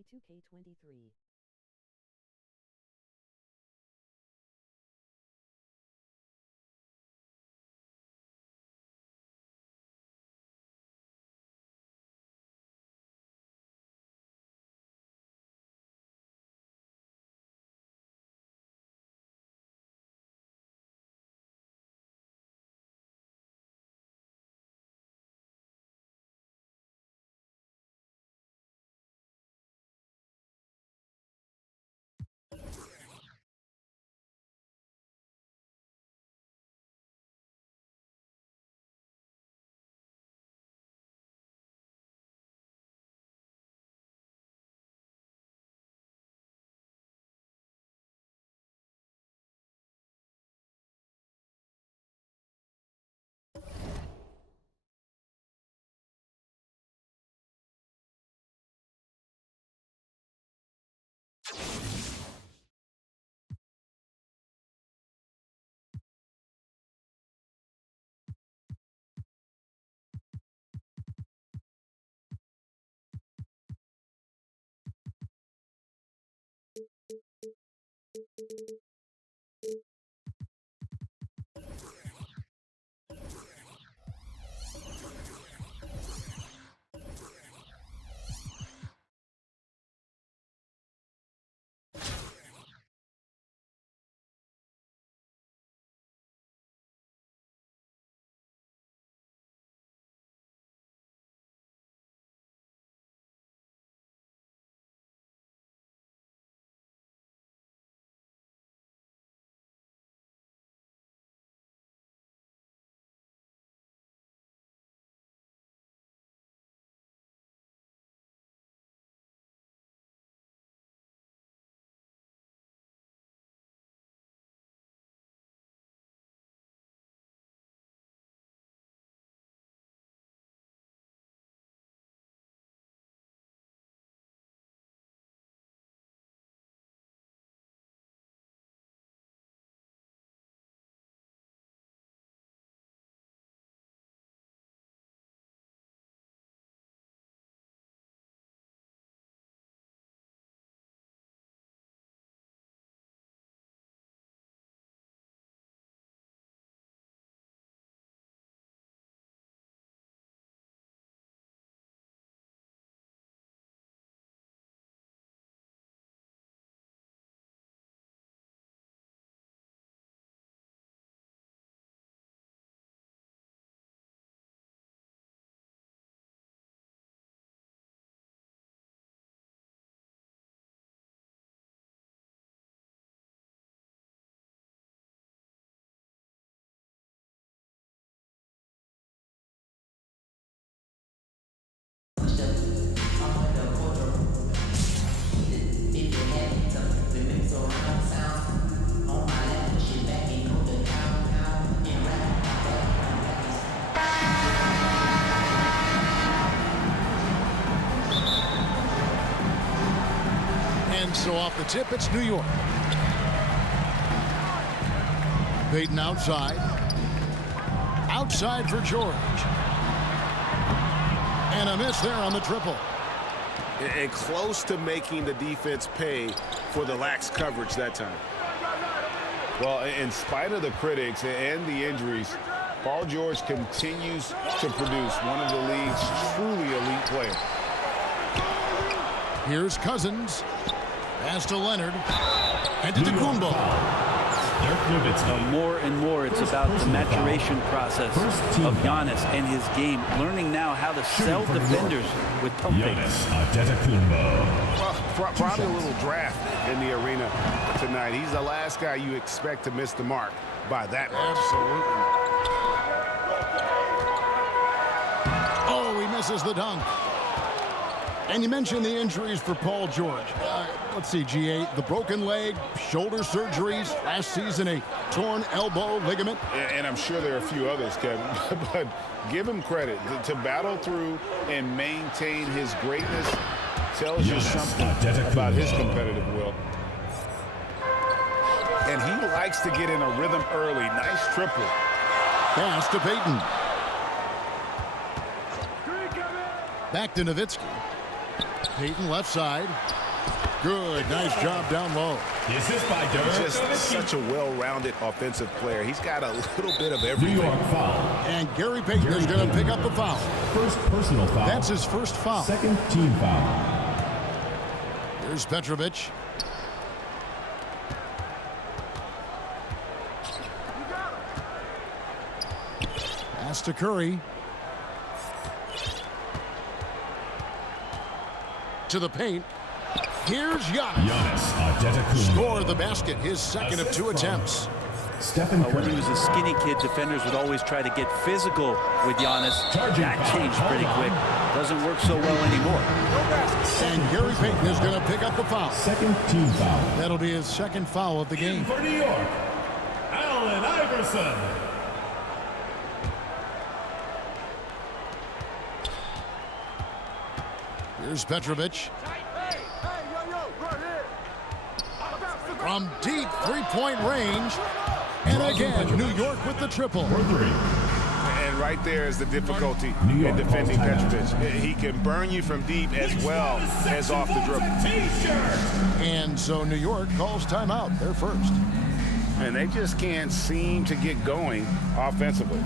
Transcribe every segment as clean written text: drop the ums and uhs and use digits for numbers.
NBA 2K23. And so off the tip, it's New York. Payton outside. Outside for George. And a miss there on the triple. And close to making the defense pay for the lax coverage that time. Well, in spite of the critics and the injuries, Paul George continues to produce one of the league's truly elite players. Here's Cousins. Pass to Leonard. And to Kumbo. More and more, it's about the maturation process of Giannis and his game, learning now how to sell defenders with pump fakes. Well, probably a little draft in the arena tonight. He's the last guy you expect to miss the mark by that much. Absolutely. Oh, he misses the dunk. And you mentioned the injuries for Paul George. Let's see, G8, the broken leg, shoulder surgeries, last season a torn elbow ligament. And I'm sure there are a few others, Kevin, but give him credit. To battle through and maintain his greatness tells you something about his competitive will. And he likes to get in a rhythm early. Nice triple. Pass to Payton. Back to Nowitzki. Payton left side. Good. Nice job down low. The assist by Dirk. Just such a well-rounded offensive player. He's got a little bit of everything. New York foul. And Gary Payton is going to pick up the foul. First personal foul. That's his first foul. Second team foul. Here's Petrovic. Pass to Curry. To the paint. Here's Giannis. Giannis Antetokounmpo. Score the basket, his second of 2 attempts. Stephen When he Curry. was a skinny kid, defenders would always try to get physical with Giannis. Charging That foul. changed pretty quick. Doesn't work so well anymore. And Gary Payton is going to pick up the foul. Second team foul. That'll be his second foul of the game. For New York, Allen Iverson. Here's Petrovic. From deep three-point range. And again, New York with the triple. For 3. And right there is the difficulty New York in defending calls timeout. Petrovic. He can burn you from deep as well as off the dribble. T-shirt. And so New York calls timeout. They're first. And they just can't seem to get going offensively.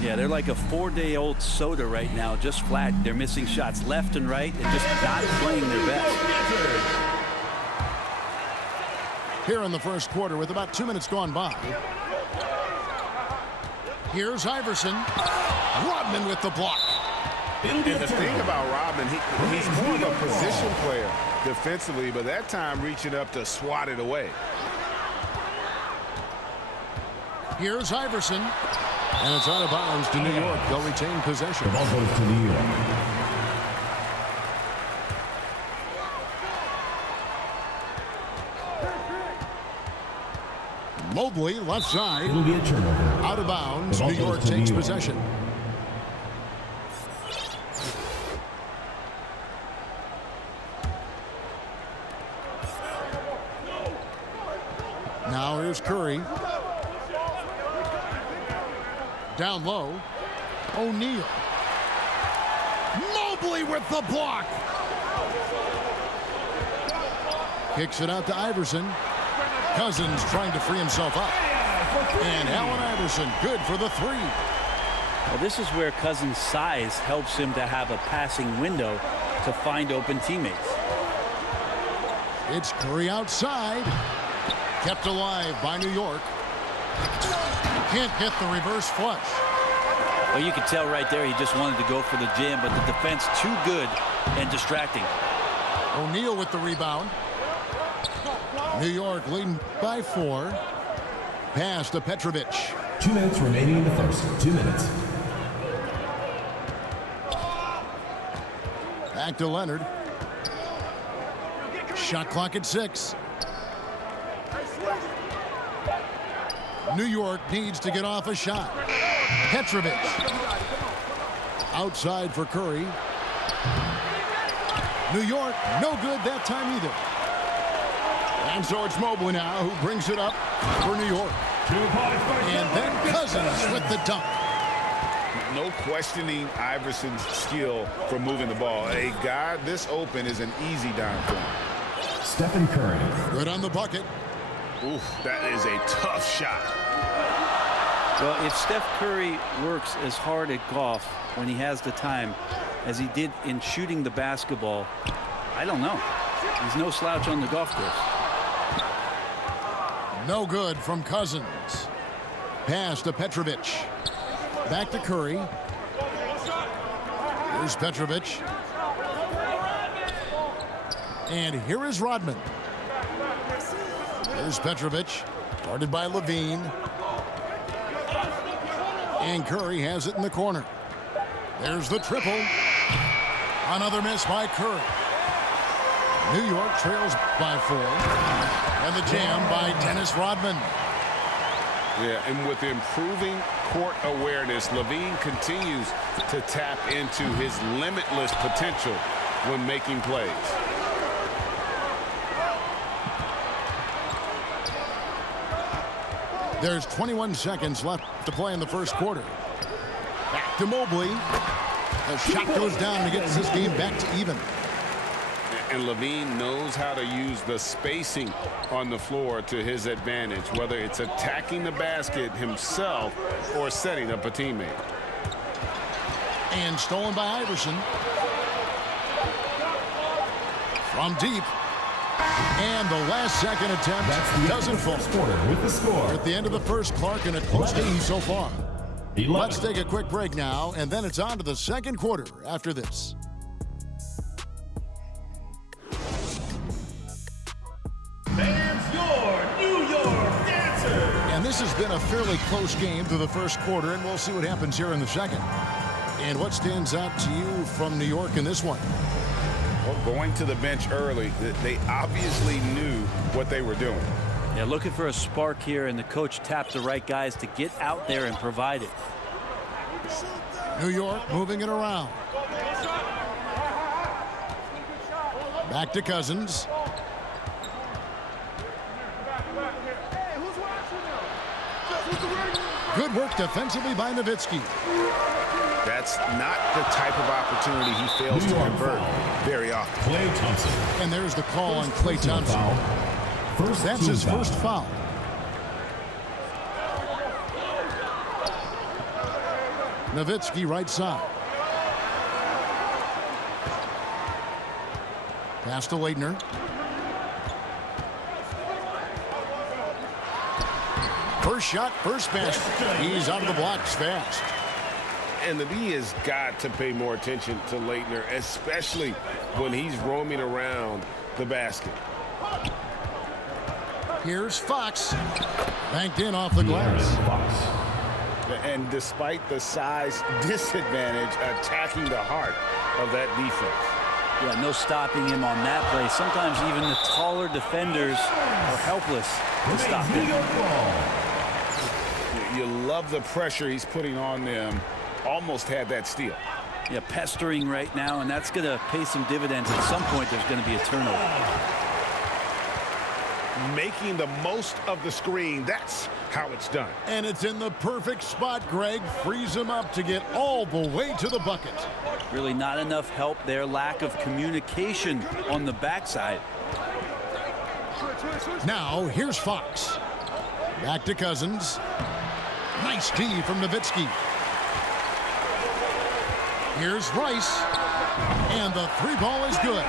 Yeah, they're like a 4-day-old soda right now, just flat. They're missing shots left and right and just not playing their best. Here in the first quarter with about 2 minutes gone by. Here's Iverson. Rodman with the block. And the thing about Rodman, he's more of a position player defensively, but that time reaching up to swat it away. Here's Iverson. And it's out of bounds to New York. They'll retain possession. The ball goes to New York. Mobley left side. It'll be a turnover. Out of bounds. The ball New York goes to takes New York. possession. Now here's Curry. Down low. O'Neal. Mobley with the block. Kicks it out to Iverson. Cousins trying to free himself up. And Allen Iverson good for the 3. Well, this is where Cousins' size helps him to have a passing window to find open teammates. It's Curry outside. Kept alive by New York. Can't get the reverse flush. Well, you could tell right there he just wanted to go for the jam, but the defense too good and distracting. O'Neal with the rebound. New York leading by 4. Pass to Petrovic. 2 minutes remaining in the first. 2 minutes. Back to Leonard. Shot clock at 6. New York needs to get off a shot. Petrovic. Outside for Curry. New York, no good that time either. And so it's Mobley now who brings it up for New York. 2 points by And then Cousins with the dunk. No questioning Iverson's skill for moving the ball. A guy this open is an easy dime for him. Stephen Curry. Good on the bucket. Oof, that is a tough shot. Well, if Steph Curry works as hard at golf when he has the time as he did in shooting the basketball, I don't know. He's no slouch on the golf course. No good from Cousins. Pass to Petrovic. Back to Curry. Here's Petrovic. And here is Rodman. Here's Petrovic. Guarded by Levine. And Curry has it in the corner. There's the triple. Another miss by Curry. New York trails by 4. And the jam by Dennis Rodman. Yeah, and with improving court awareness, Levine continues to tap into his limitless potential when making plays. There's 21 seconds left to play in the first quarter. Back to Mobley. The shot goes down and gets this game back to even. And Levine knows how to use the spacing on the floor to his advantage, whether it's attacking the basket himself or setting up a teammate. And stolen by Iverson. From deep. And the last second attempt doesn't fall. Quarter with the score. At the end of the first, Clark in a close game so far. 11. Let's take a quick break now, and then it's on to the second quarter after this. Fans, your New York Dancers. And this has been a fairly close game through the first quarter, and we'll see what happens here in the second. And what stands out to you from New York in this one? Well, going to the bench early, they obviously knew what they were doing. Yeah, looking for a spark here, and the coach tapped the right guys to get out there and provide it. New York moving it around. Back to Cousins. Good work defensively by Nowitzki. That's not the type of opportunity he fails to convert very often. Klay Thompson. And there's the call on Klay Thompson. That's his first foul. Nowitzki right side. Pass to Leitner. First shot, first basket. He's out of the blocks fast. And the D has got to pay more attention to Leitner, especially when he's roaming around the basket. Here's Fox. Banked in off the glass. And despite the size disadvantage, attacking the heart of that defense. Yeah, no stopping him on that play. Sometimes even the taller defenders are helpless to stop him. You love the pressure he's putting on them. Almost had that steal. Yeah, pestering right now, and that's going to pay some dividends. At some point, there's going to be a turnover. Making the most of the screen. That's how it's done. And it's in the perfect spot, Greg. Frees him up to get all the way to the bucket. Really not enough help there. Lack of communication on the backside. Now, here's Fox. Back to Cousins. Nice D from Nowitzki. Here's Rice. And the three ball is good.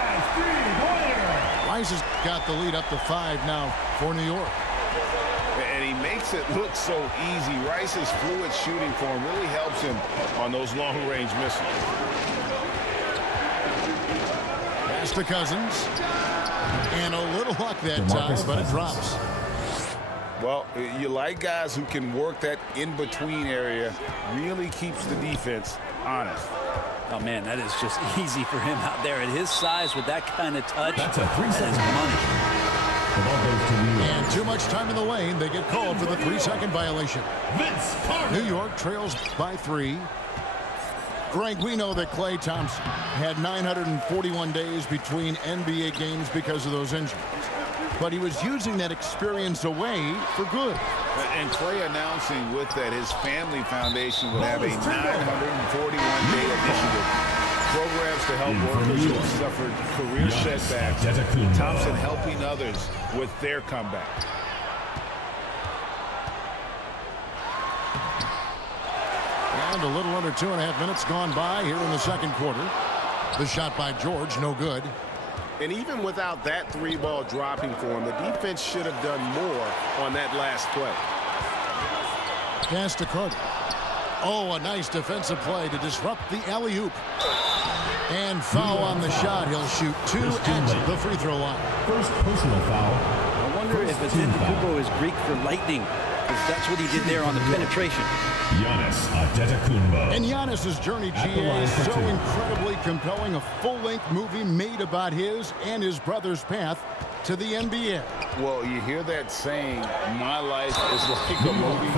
Rice has got the lead up to 5 now for New York. And he makes it look so easy. Rice's fluid shooting form really helps him on those long-range misses. Pass to Cousins. And a little luck that time, but it drops. Well, you like guys who can work that in-between area. Really keeps the defense honest. Oh, man, that is just easy for him out there. At his size, with that kind of touch, That's a 3-second money. The ball goes to New York. And too much time in the lane. They get called for the 3-second violation. Vince Carter. New York trails by 3. Greg, we know that Klay Thompson had 941 days between NBA games because of those injuries. But he was using that experience away for good. And Klay announcing with that his family foundation would have a 941-day initiative. Programs to help workers who have suffered career setbacks. Thompson helping others with their comeback. And a little under 2.5 minutes gone by here in the second quarter. The shot by George, no good. And even without that 3-ball dropping for him, the defense should have done more on that last play. Pass to Carter. Oh, a nice defensive play to disrupt the alley-oop. And foul on the shot. He'll shoot 2 at the free throw line. First personal foul. I wonder if Antetokounmpo is Greek for lightning, because that's what he did there on the penetration. Giannis Antetokounmpo. And Giannis's journey, At the GA, line is for so 2. incredibly compelling. A full-length movie made about his and his brother's path to the NBA. Well, you hear that saying, my life is like a movie.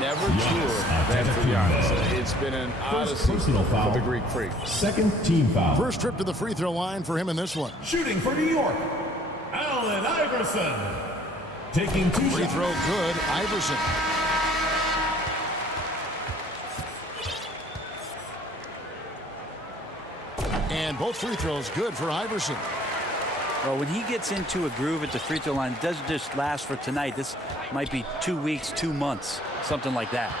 Never truer than for Giannis. It's been an odyssey personal foul. for the Greek freak. Second team foul. First trip to the free throw line for him in this one. Shooting for New York, Allen Iverson. Taking 2 Free shots. throw good, Iverson. And both free throws good for Iverson. Well, when he gets into a groove at the free throw line, it doesn't just last for tonight. This might be 2 weeks, 2 months, something like that.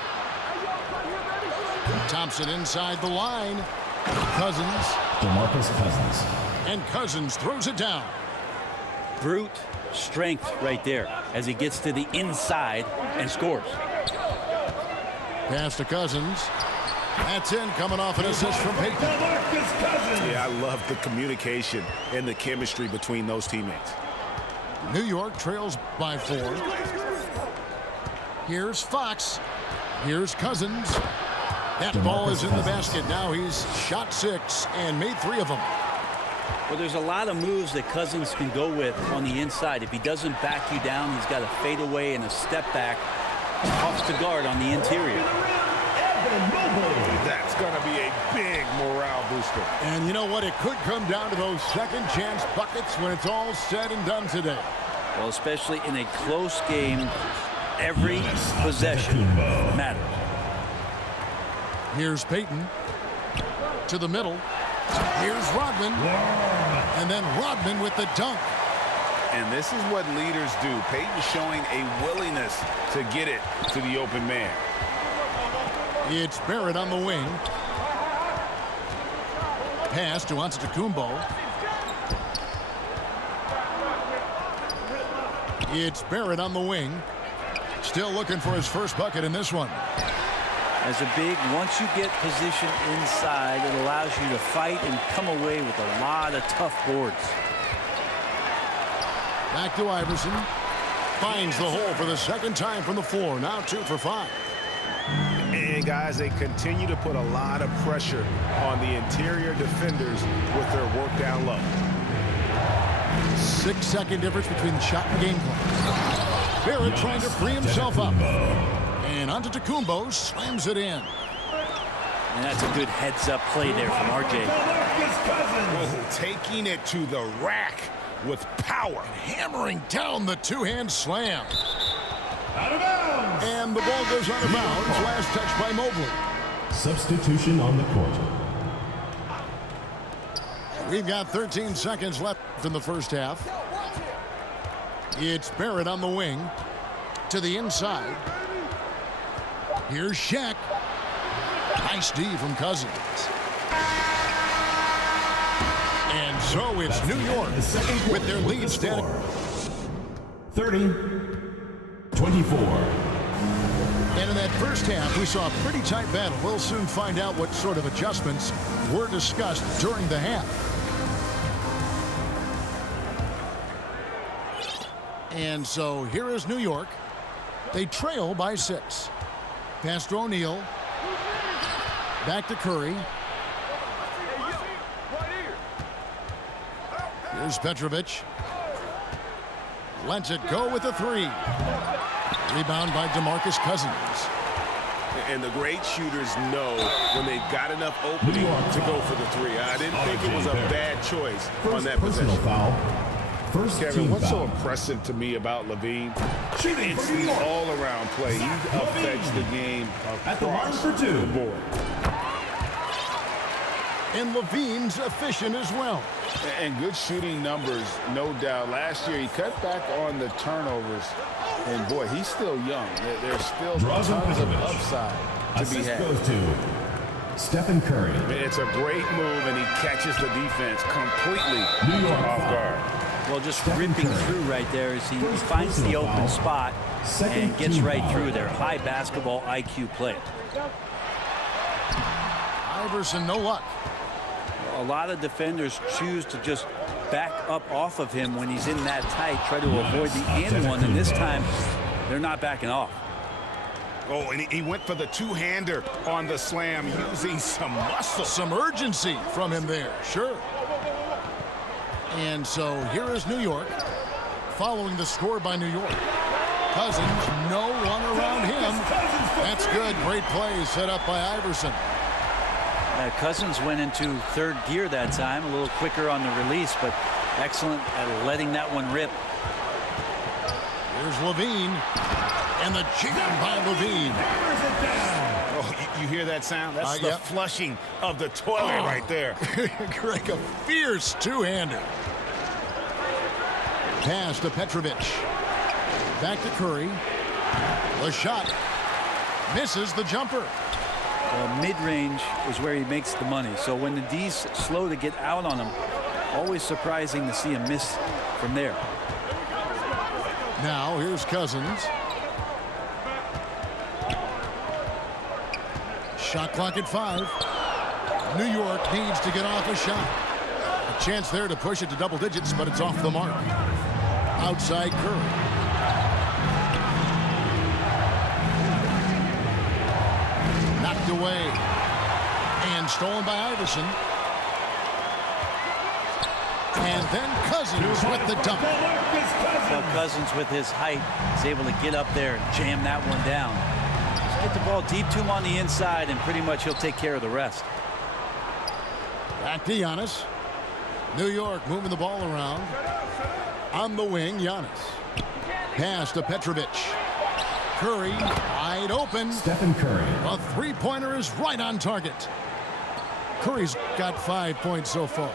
Thompson inside the line. Cousins. DeMarcus Cousins. And Cousins throws it down. Brute strength right there as he gets to the inside and scores. Pass to Cousins. That's in, coming off an assist from Payton. DeMarcus Cousins. Yeah, I love the communication and the chemistry between those teammates. New York trails by 4. Here's Fox. Here's Cousins. That ball is in the basket. Now he's shot 6 and made 3 of them. Well, there's a lot of moves that Cousins can go with on the inside. If he doesn't back you down, he's got a fadeaway and a step back. Tough to guard on the interior. That's going to be a big morale booster. And you know what? It could come down to those second chance buckets when it's all said and done today. Well, especially in a close game, every possession matters. Here's Payton to the middle. Here's Rodman. And then Rodman with the dunk. And this is what leaders do. Payton showing a willingness to get it to the open man. It's Barrett on the wing. Pass to Antetokounmpo. It's Barrett on the wing. Still looking for his first bucket in this one. As a big, once you get position inside, it allows you to fight and come away with a lot of tough boards. Back to Iverson. Finds the hole for the second time from the floor. Now 2 for 5. And guys, they continue to put a lot of pressure on the interior defenders with their work down low. 6-second difference between the shot and game clock. Barrett trying to free himself up. And Antetokounmpo slams it in. And that's a good heads-up play there from RJ. Oh, taking it to the rack with power. Hammering down the two-hand slam. Out of bounds. And the ball goes out of bounds. Last touch by Mobley. Substitution on the court. We've got 13 seconds left in the first half. It's Barrett on the wing to the inside. Here's Shaq. Nice D from Cousins. And so it's New York with their lead standing 30-24. And in that first half, we saw a pretty tight battle. We'll soon find out what sort of adjustments were discussed during the half. And so here is New York. They trail by 6. Pass to O'Neal. Back to Curry. Here's Petrovic. Lets it go with a 3. Rebound by DeMarcus Cousins. And the great shooters know when they've got enough opening to go for the 3. I didn't think it was a bad choice on that Personal possession. foul. First Kevin, team what's so foul. impressive to me about Levine? Shooting It's for New the York. all-around play. He affects the game At the line across for 2. the board. And Levine's efficient as well. And good shooting numbers, no doubt. Last year, he cut back on the turnovers. And, boy, he's still young. There's still Draws tons of Petrovic. upside to be Assist had. goes to Stephen Curry. It's a great move, and he catches the defense completely New York off foul. guard. Well, just Stephen ripping Curry. through right there as he First finds the personal open foul. spot Second and gets team right foul. through there. High basketball IQ play. Iverson, no luck. A lot of defenders choose to just back up off of him when he's in that tight, try to avoid the and one, and this time they're not backing off. Oh, and he went for the two-hander on the slam using some muscle. Some urgency from him there, sure. And so here is New York, following the score by New York. Cousins, no one around him. That's good. Great play set up by Iverson. Cousins went into third gear that time, a little quicker on the release, but excellent at letting that one rip. Here's Levine, and the jam by Levine. Oh, you hear that sound? That's the yep. flushing of the toilet right there. Greg, a fierce two-hander. Pass to Petrovic. Back to Curry. The shot. Misses the jumper. Well, mid-range is where he makes the money. So when the D's slow to get out on him, always surprising to see him miss from there. Now here's Cousins. Shot clock at 5. New York needs to get off a shot. A chance there to push it to double digits, but it's off the mark. Outside Curry. Knocked away. And stolen by Iverson. And then Cousins with the dunk. Well, Cousins with his height is able to get up there and jam that one down. Just get the ball deep to him on the inside and pretty much he'll take care of the rest. Back to Giannis. New York moving the ball around. On the wing, Giannis. Pass to Petrovic. Curry wide open. Stephen Curry. A three-pointer is right on target. Curry's got 5 points so far.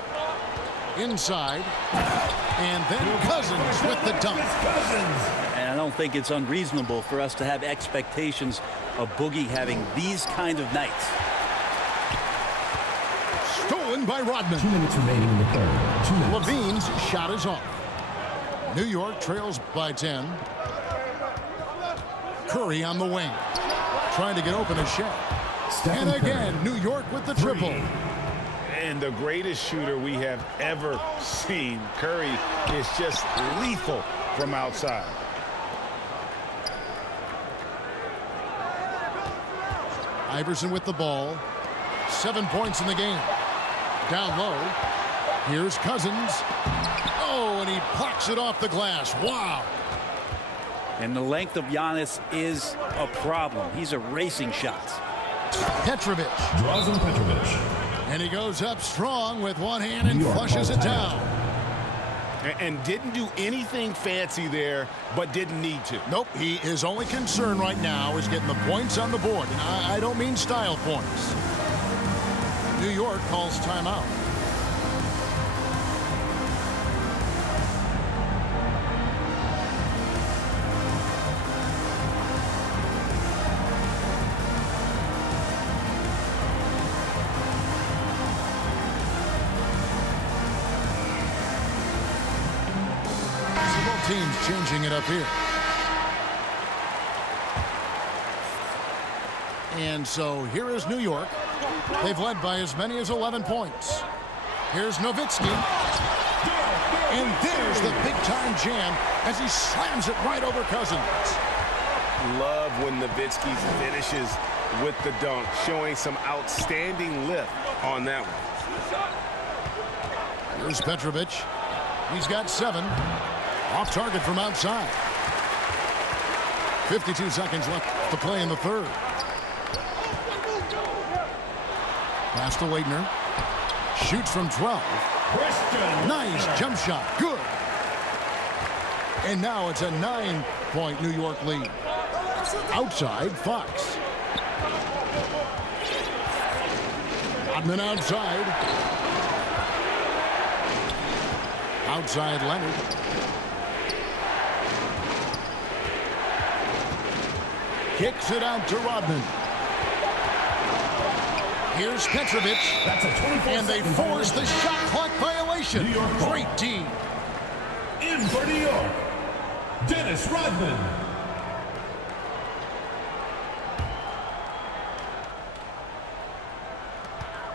Inside. And then Cousins with the dunk. And I don't think it's unreasonable for us to have expectations of Boogie having these kind of nights. Stolen by Rodman. 2 minutes remaining in the third. 2 minutes. Levine's shot is off. New York trails by 10. Curry on the wing. Trying to get open a shot. Stephen And again, Curry. New York with the triple. And the greatest shooter we have ever seen. Curry is just lethal from outside. Iverson with the ball. 7 points in the game. Down low. Here's Cousins. Oh, and he plucks it off the glass. Wow. And the length of Giannis is a problem. He's erasing shots. Petrovic. Drazen Petrovic. And he goes up strong with one hand and New York flushes it ball down. And didn't do anything fancy there, but didn't need to. Nope, his only concern right now is getting the points on the board. And I don't mean style points. New York calls timeout. Teams changing it up here. And so here is New York. They've led by as many as 11 points. Here's Nowitzki. And there's the big-time jam as he slams it right over Cousins. Love when Nowitzki finishes with the dunk, showing some outstanding lift on that one. Here's Petrovic. He's got 7. Off target from outside. 52 seconds left to play in the third. Pass to Leitner. Shoots from 12. Nice jump shot. Good. And now it's a 9-point New York lead. Outside, Fox. Rodman outside. Outside, Leonard. Kicks it out to Rodman. Here's Petrovic. That's a 24 And they force the shot clock violation. New York ball. Great team. In for New York, Dennis Rodman.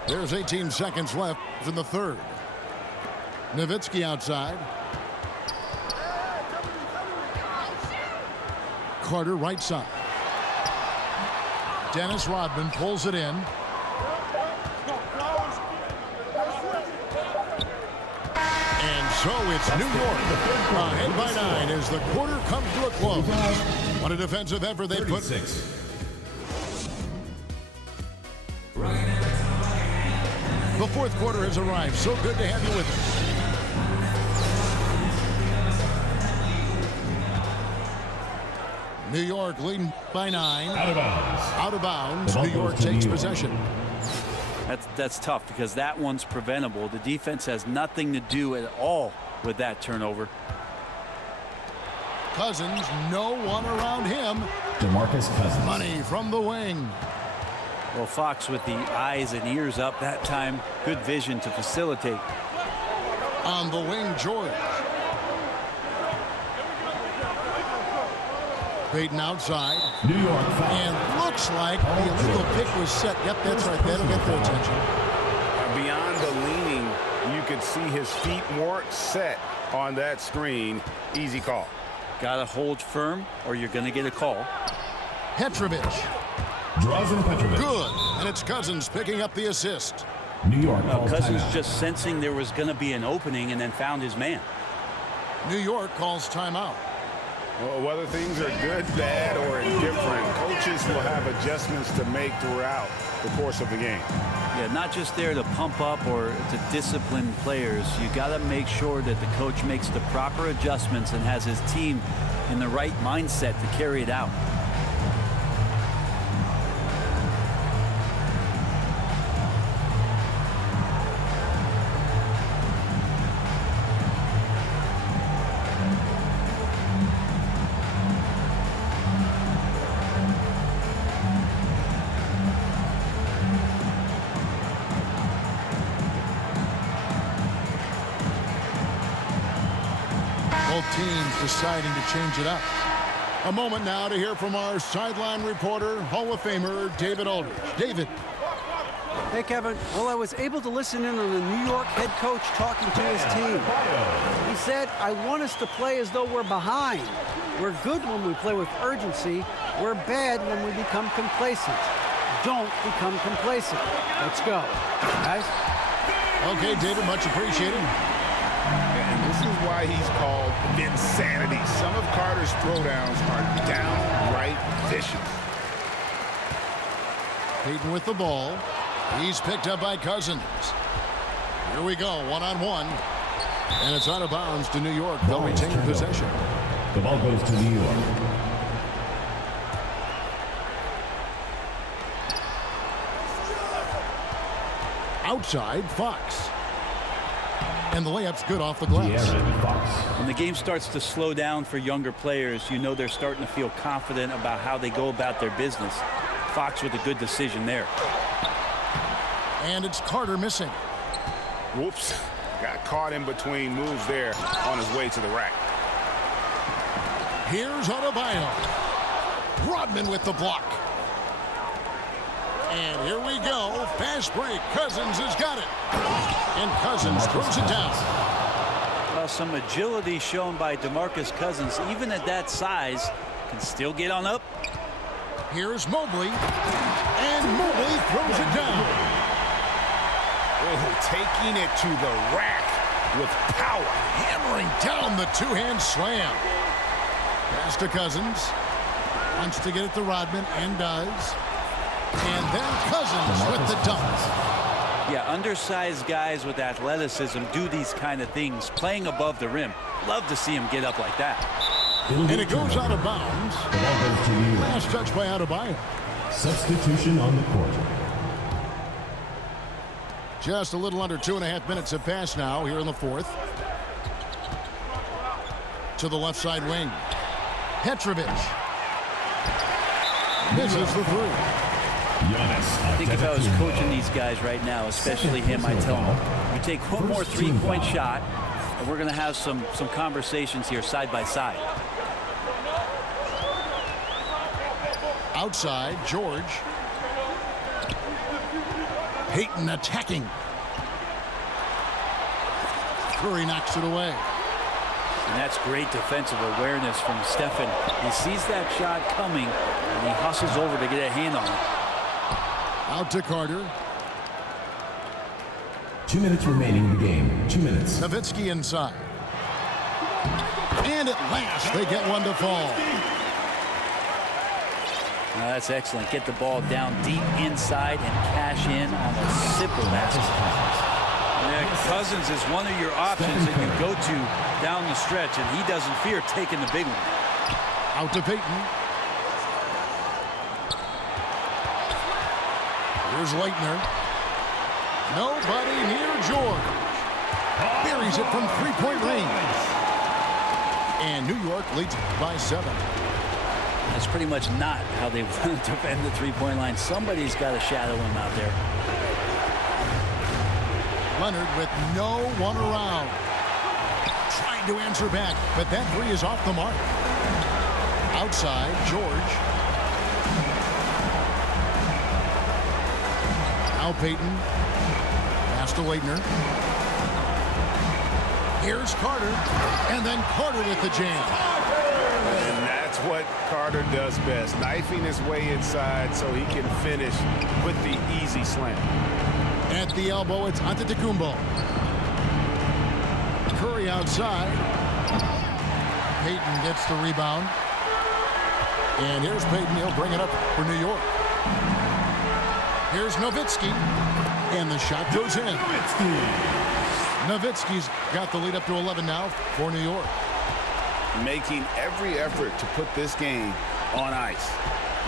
There's 18 seconds left in the third. Nowitzki outside. Carter right side. Dennis Rodman pulls it in. And so it's New York ahead by 9 as the quarter comes to a close. What a defensive effort they put. 36. The fourth quarter has arrived. So good to have you with us. New York leading by 9. Out of bounds. Out of bounds. The ball New York goes to takes New York. possession. That's tough because that one's preventable. The defense has nothing to do at all with that turnover. Cousins, no one around him. DeMarcus Cousins. Money from the wing. Well, Fox with the eyes and ears up that time. Good vision to facilitate. On the wing, George. Peyton outside. New York foul. And looks like the illegal pick was set. Yep, that's right. That'll get their attention. Beyond the leaning, you could see his feet weren't set on that screen. Easy call. Got to hold firm or you're going to get a call. Petrovic. Drazen Petrovic. Good. And it's Cousins picking up the assist. New York calls Cousins timeout. just sensing there was going to be an opening and then found his man. New York calls timeout. Well, whether things are good, bad, or indifferent, coaches will have adjustments to make throughout the course of the game. Yeah, not just there to pump up or to discipline players. You got to make sure that the coach makes the proper adjustments and has his team in the right mindset to carry it out. Both teams deciding to change it up. A moment now to hear from our sideline reporter, Hall of Famer David Aldridge. David. Hey, Kevin. Well, I was able to listen in on the New York head coach talking to his team. He said, I want us to play as though we're behind. We're good when we play with urgency. We're bad when we become complacent. Don't become complacent. Let's go. Guys? Okay, David, much appreciated. And this is why he's called insanity. Some of Carter's throwdowns are downright vicious. Peyton with the ball. He's picked up by Cousins. Here we go, one-on-one. And it's out of bounds to New York. They'll retain possession. The ball goes to New York. Outside, Fox. And the layup's good off the glass. De'Aaron Fox. When the game starts to slow down for younger players, you know they're starting to feel confident about how they go about their business. Fox with a good decision there. And it's Carter missing. Whoops. Got caught in between moves there on his way to the rack. Here's Adebayo. Rodman with the block. And here we go. Fast break. Cousins has got it. And Cousins throws it down. Well, some agility shown by DeMarcus Cousins, even at that size, can still get on up. Here's Mobley. And Mobley throws it down. Oh, taking it to the rack with power. Hammering down the two-hand slam. Pass to Cousins. Wants to get it to Rodman and does. And then Cousins with the dunk. Yeah, undersized guys with athleticism do these kind of things, playing above the rim. Love to see him get up like that. And it goes out of bounds. The ball goes to New York. Last touch by Adebayo. Substitution on the court. Just a little under 2.5 minutes have passed now here in the fourth. To the left side wing. Petrovic. Misses the three. I think if I was coaching these guys right now, especially him, I'd tell him, you take one more three-point shot, and we're going to have some conversations here side by side. Outside, George. Peyton attacking. Curry knocks it away. And that's great defensive awareness from Stephen. He sees that shot coming, and he hustles over to get a hand on it. Out to Carter. 2 minutes remaining in the game. 2 minutes. Nowitzki inside. And at last, they get one to fall. Now that's excellent. Get the ball down deep inside and cash in on a simple basket. Yeah, Cousins is one of your options that you go to down the stretch, and he doesn't fear taking the big one. Out to Peyton. Here's Leitner. Nobody near George. Buries it from three-point range. And New York leads by 7. That's pretty much not how they want to defend the three-point line. Somebody's got to shadow him out there. Leonard with no one around. Trying to answer back, but that three is off the mark. Outside, George. Now Payton. Pass to Leitner. Here's Carter. And then Carter with the jam. And that's what Carter does best, knifing his way inside so he can finish with the easy slam. At the elbow, it's Antetokounmpo. Curry outside. Payton gets the rebound. And here's Payton. He'll bring it up for New York. Here's Nowitzki. And the shot goes in. Nowitzki's got the lead up to 11 now for New York. Making every effort to put this game on ice.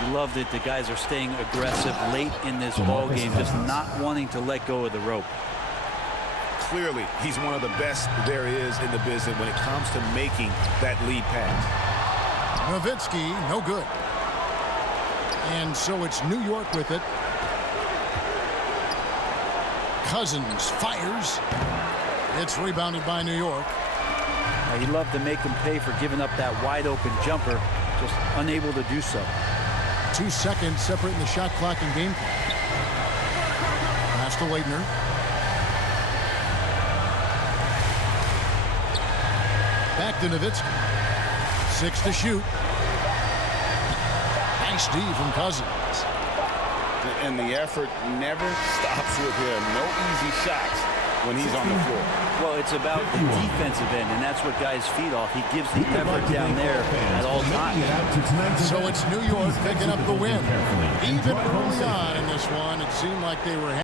You love that the guys are staying aggressive late in this ball game, just not wanting to let go of the rope. Clearly, he's one of the best there is in the business when it comes to making that lead pass. Nowitzki, no good. And so it's New York with it. Cousins fires. It's rebounded by New York. You love to make them pay for giving up that wide open jumper, just unable to do so. 2 seconds separating the shot clock and game clock. Pass to Leitner. Back to Nowitzki. 6 to shoot. Nice D from Cousins. And the effort never stops with him. No easy shots when he's on the floor. Well, it's about the defensive end, and that's what guys feed off. He gives the effort down there at all times. So it's New York picking up the win. Even early on in this one, it seemed like they were